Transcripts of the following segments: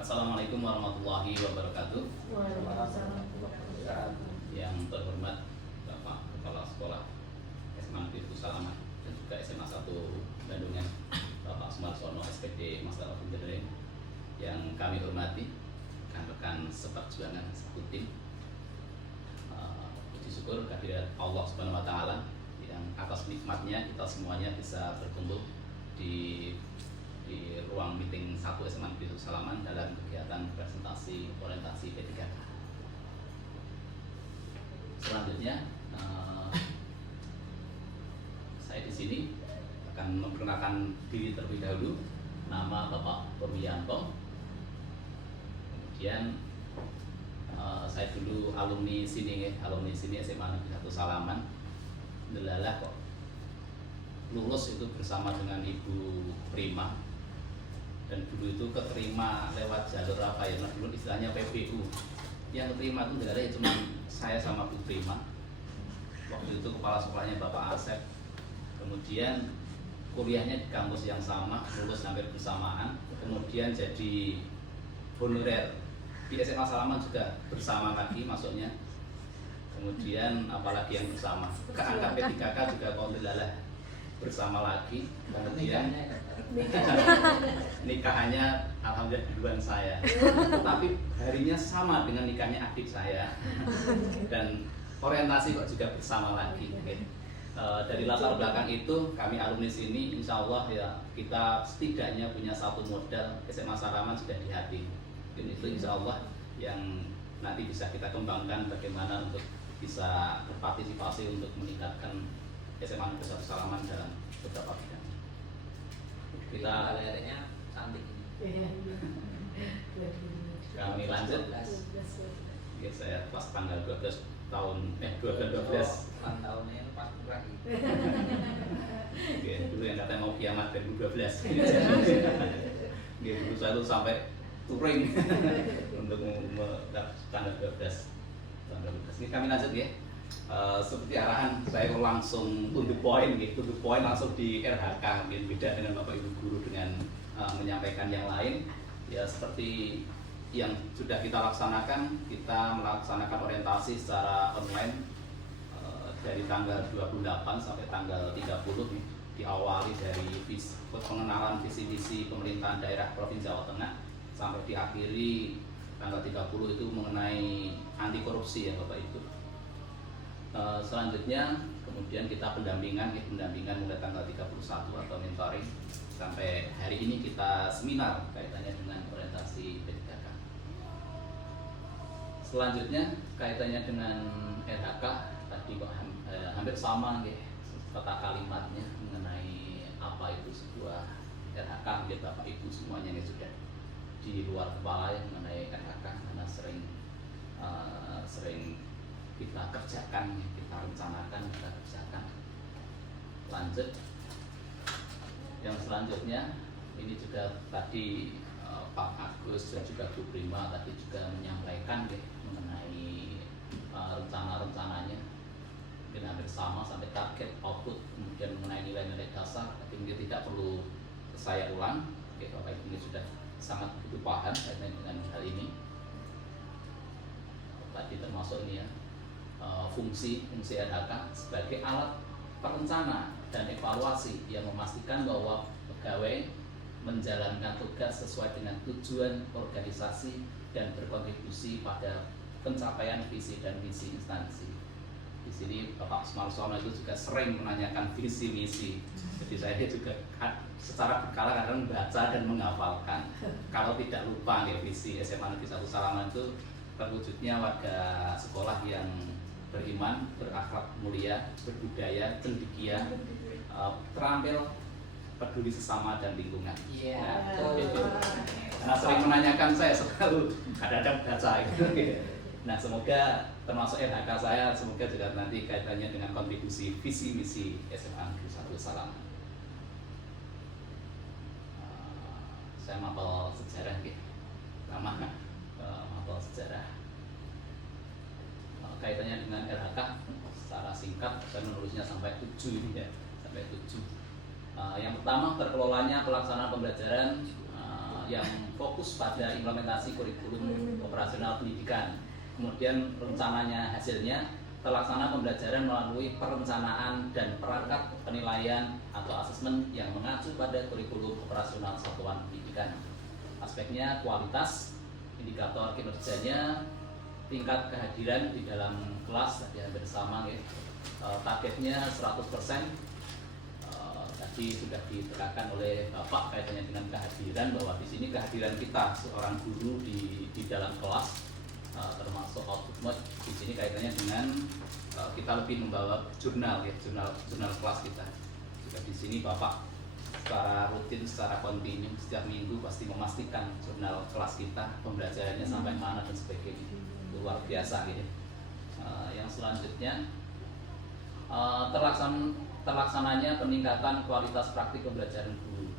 Assalamualaikum warahmatullahi wabarakatuh. Yang terhormat Bapak Kepala Sekolah SMA Negeri Salaman dan juga SMA 1 Bandungan, Bapak Sumarsono SPD Master of Engineering. Yang kami hormati rekan-rekan seperjuangan satu tim. Puji syukur kehadirat Allah Subhanahu wa taala yang atas nikmatnya kita semuanya bisa berkumpul di ruang meeting 1 SMA Negeri Salaman dalam kegiatan presentasi orientasi P3K. Selanjutnya saya di sini akan memperkenalkan diri terlebih dahulu. Nama Bapak Purwiyanto. Kemudian saya dulu alumni sini SMA Negeri 1 Salaman. Delalah kok lulus itu bersama dengan Ibu Prima, dan dulu itu keterima lewat jalur apa ya, dulu istilahnya PPU. Yang keterima itu negara ya cuma saya sama Bu Prima. Waktu itu kepala sekolahnya Bapak Asep. Kemudian kuliahnya di kampus yang sama, lulus hampir bersamaan. Kemudian jadi honorer di SMA Salaman juga bersama lagi masuknya. Kemudian apalagi yang bersama ke angka P3K juga alhamdulillah bersama lagi. Kemudian nikahannya alhamdulillah duluan saya, tapi harinya sama dengan nikahnya adik saya, dan orientasi kok juga bersama lagi. Dari latar belakang itu kami alumni sini, insya Allah ya kita setidaknya punya satu modal SMA Salaman sudah di hati. Dan itu insya Allah yang nanti bisa kita kembangkan bagaimana untuk bisa berpartisipasi untuk meningkatkan SMA Negeri 1 Salaman dalam beberapa bidang. Kita galerenya cantik ini. Kami lanjut. Ya, saya pas tanggal 12 tahun 12. Tahunnya itu pas murah gitu. Oke, dulu yang katanya mau kiamat 2012. Gitu, saya tuh sampai touring untuk tanggal 12. Ini kami lanjut ya. Seperti arahan saya langsung to the point gitu, to the point langsung di RHK, mungkin beda dengan Bapak Ibu guru dengan menyampaikan yang lain. Ya seperti yang sudah kita laksanakan, kita melaksanakan orientasi secara online dari tanggal 28 sampai tanggal 30, diawali dari pengenalan visi misi pemerintahan daerah Provinsi Jawa Tengah sampai diakhiri tanggal 30 itu mengenai anti korupsi ya Bapak Ibu. Selanjutnya kemudian kita pendampingan mulai tanggal 31 atau mentoring sampai hari ini kita seminar kaitannya dengan orientasi P3K. Selanjutnya kaitannya dengan RHK tadi kok hampir sama nggih kata kalimatnya mengenai apa itu sebuah RHK. Mungkin Bapak Ibu semuanya ini sudah di luar kepala ya mengenai RHK karena sering kita kerjakan, kita rencanakan, kita kerjakan. Lanjut yang selanjutnya, ini juga tadi Pak Agus dan juga Bu Prima tadi juga menyampaikan mengenai rencana-rencananya, mungkin hampir sama sampai target output, kemudian mengenai nilai-nilai dasar. Tapi mungkin tidak perlu saya ulang. Oke, Bapak Ibu ini sudah sangat begitu paham dengan hal ini. Tadi termasuk ini ya, fungsi RHK sebagai alat perencana dan evaluasi yang memastikan bahwa pegawai menjalankan tugas sesuai dengan tujuan organisasi dan berkontribusi pada pencapaian visi dan misi instansi. Di sini Bapak Sumarsono itu juga sering menanyakan visi misi. Jadi saya juga secara berkala kadang baca dan menghafalkan. Kalau tidak lupa ya, visi SMA Negeri 1 Salaman itu terwujudnya warga sekolah yang beriman, berakhlak mulia, berbudaya, cendekia, terampil, peduli sesama dan lingkungan. Nah, sering menanyakan saya selalu kadang-kadang baca gitu. Nah, semoga termasuk RHK saya, semoga juga nanti kaitannya dengan kontribusi visi misi SMA Negeri 1 Salaman. Saya mapel sejarah gitu. Nama mapel sejarah. Kaitannya dengan RHK secara singkat saya menulisnya sampai 7 ini ya, sampai 7. Yang pertama, terkelolanya pelaksanaan pembelajaran yang fokus pada implementasi kurikulum operasional pendidikan. Kemudian rencananya hasilnya terlaksana pembelajaran melalui perencanaan dan perangkat penilaian atau asesmen yang mengacu pada kurikulum operasional satuan pendidikan. Aspeknya kualitas, indikator kinerjanya, tingkat kehadiran di dalam kelas tadi hampir sama ya. Targetnya 100%. Tadi sudah ditekankan oleh Bapak kaitannya dengan kehadiran, bahwa di sini kehadiran kita seorang guru di dalam kelas termasuk output mode di sini kaitannya dengan kita lebih membawa jurnal ya, jurnal kelas kita. Juga di sini Bapak secara rutin, secara kontinu setiap minggu pasti memastikan jurnal kelas kita pembelajarannya sampai mana dan sebagainya. Luar biasa gitu. Yang selanjutnya terlaksananya peningkatan kualitas praktik pembelajaran guru,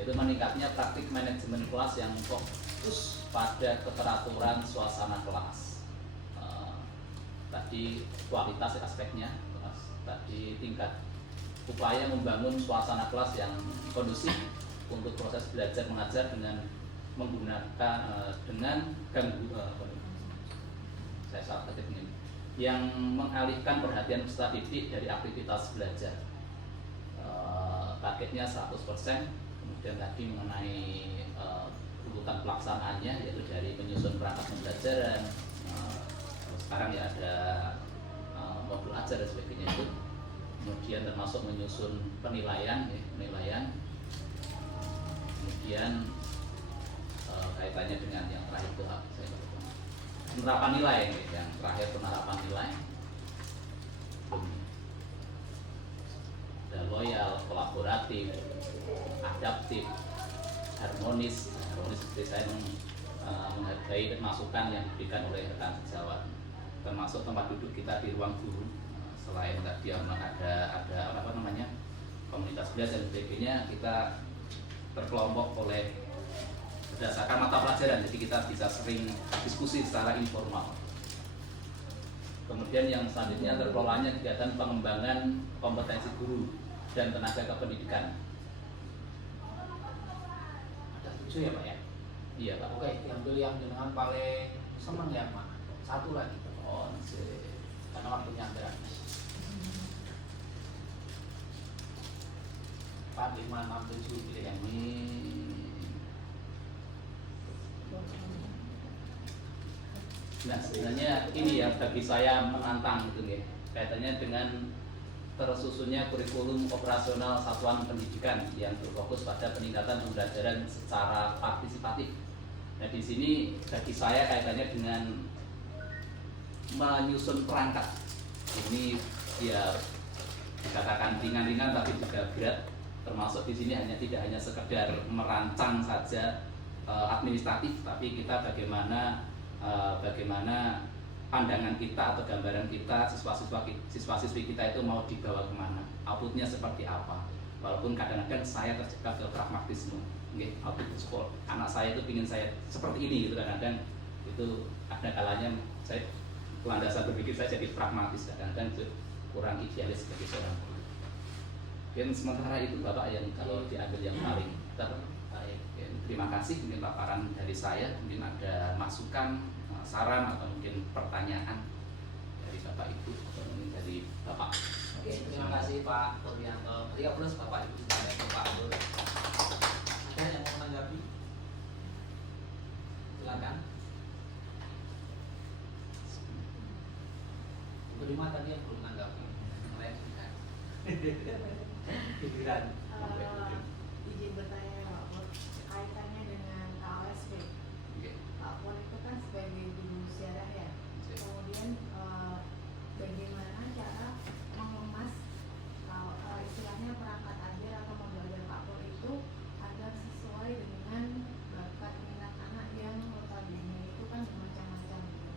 yaitu meningkatnya praktik manajemen kelas yang fokus pada keteraturan suasana kelas. Tadi kualitas aspeknya, tadi tingkat upaya membangun suasana kelas yang kondusif untuk proses belajar mengajar dengan menggunakan saya salah ketik ini, yang mengalihkan perhatian peserta didik dari aktivitas belajar. Targetnya 100%. Kemudian tadi mengenai urutan pelaksanaannya, yaitu dari menyusun perangkat pembelajaran, sekarang ya ada modul ajar dan sebagainya itu. Kemudian termasuk menyusun penilaian ya, kemudian kaitannya dengan yang terakhir itu penerapan nilai ya, yang terakhir penerapan nilai. Ada loyal, kolaboratif, adaptif, harmonis seperti saya menghargai masukan yang diberikan oleh rekan sejawat, termasuk tempat duduk kita di ruang guru. Selain tadi ada apa namanya komunitas belajar dan sebagainya, kita terkelompok oleh berdasarkan mata pelajaran, jadi kita bisa sering diskusi secara informal. Kemudian yang selanjutnya terkelolanya kegiatan pengembangan kompetensi guru dan tenaga kependidikan. Ada 7 ya Pak ya? Iya Pak. Oke, diambil yang dengan paling seneng ya Pak. Satu lagi. Oh, Karena waktunya hampir habis. 4, 5, 6, 7 pilih yang ini nah sebenarnya ini ya bagi saya menantang gitu ya, kaitannya dengan tersusunnya kurikulum operasional satuan pendidikan yang berfokus pada peningkatan pembelajaran secara partisipatif. Nah di sini bagi saya kaitannya dengan menyusun perangkat. Ini ya dikatakan ringan-ringan tapi juga berat. Termasuk di sini tidak hanya sekedar merancang saja administratif, tapi kita bagaimana pandangan kita atau gambaran kita siswa-siswi kita itu mau dibawa kemana, outputnya seperti apa. Walaupun kadang-kadang saya terjebak ke pragmatisme, output sekolah anak saya itu ingin saya seperti ini gitu, kadang-kadang itu ada kalanya saya landasan berpikir saya jadi pragmatis, kadang-kadang kurang idealis sebagai seorang guru. Dan sementara itu Bapak yang kalau diambil yang paling terbaik. Terima kasih, mungkin paparan dari saya, mungkin ada masukan, saran atau mungkin pertanyaan dari Bapak Ibu atau mungkin dari Bapak. Oke, terima kasih Pak Puryanto. 13 Bapak Ibu dan Pak Abdul. Ada yang mau menanggapi? Silakan. Kelima tadi yang belum menanggapi. Mulai sudah. Pikiran. Izin bertanya Pak Pur, kaitannya dengan KOSP. Pak Pur itu kan sebagai guru sejarah ya. Kemudian bagaimana cara mengemas istilahnya perangkat ajar atau modul ajar Pak Pur itu agar sesuai dengan bakat minat anak yang notabene itu kan bermacam-macam gitu.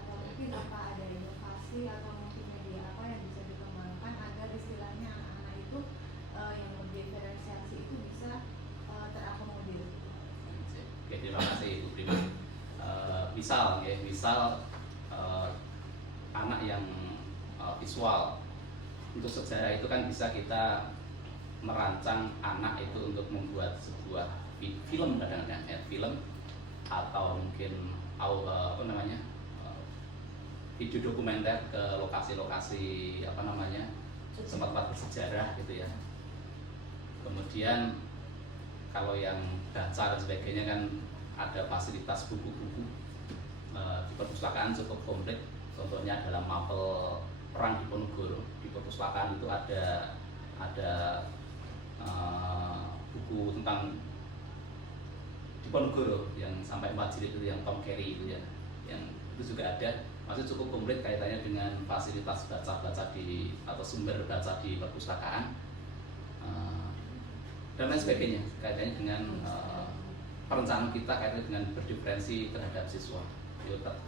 Atau mungkin apa ada inovasi atau mungkin media apa yang bisa dikembangkan agar istilahnya anak-anak itu yang berdiferensiasi itu bisa terakomodir. Oke, terima kasih Ibu Prima. Misal anak yang visual, untuk sejarah itu kan bisa kita merancang anak itu untuk membuat sebuah film kadang-kadang ya, film atau mungkin video dokumenter ke lokasi-lokasi tempat-tempat bersejarah gitu ya. Kemudian kalau yang baca dan sebagainya kan ada fasilitas buku-buku di perpustakaan cukup komplit. Contohnya dalam mapel perang Diponegoro, di perpustakaan itu ada buku tentang Diponegoro yang sampai 4 jilid itu, yang Tom Carey itu ya, yang itu juga ada. Masih cukup komplit kaitannya dengan fasilitas baca-baca atau sumber baca di perpustakaan dan lain sebagainya, kaitannya dengan perencanaan kita kaitannya dengan berdiferensi terhadap siswa.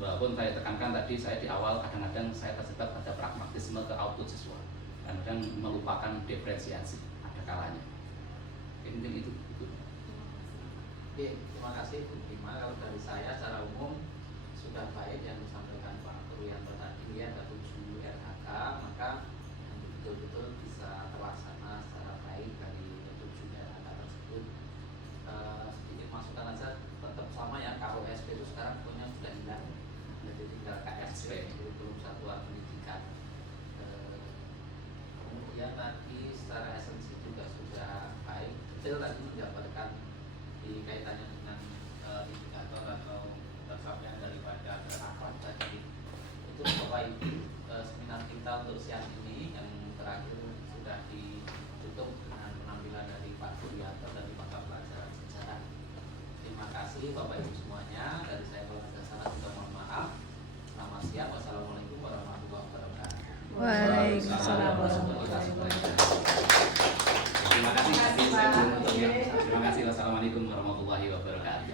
Walaupun saya tekankan tadi, saya di awal kadang-kadang saya terjebak pada pragmatisme ke output siswa, kadang-kadang melupakan diferensiasi, ada kalanya. Intinya itu. Oke, terima kasih Bu Prima. Kalau dari saya secara umum sudah baik yang disampaikan Pak Purwianto tadi ya, ada 7 RHK, maka nanti betul-betul bisa terlaksana secara baik dari 7 RHK tersebut. Sedikit masukan aja, tetap sama ya, kalau SP itu sekarang punya sudah hilang, jadi tinggal KSP, kurikulum satuan pendidikan. Kemudian tadi secara esensi juga sudah baik, detail tadi menjabarkan di kaitannya dengan indikator atau pencapaian daripada akhlak tadi. Itu Bapak Ibu, seminar kita untuk siang ini yang terakhir sudah ditutup dengan penampilan dari Pak Purwianto dari mata pelajaran sejarah. Terima kasih Bapak Ibu semuanya. Dari saya Bapak Dasana juga mohon maaf. Selamat siang. Wassalamualaikum warahmatullahi wabarakatuh. Waalaikumsalam warahmatullahi wabarakatuh. Terima kasih. Terima kasih. Wassalamualaikum warahmatullahi wabarakatuh.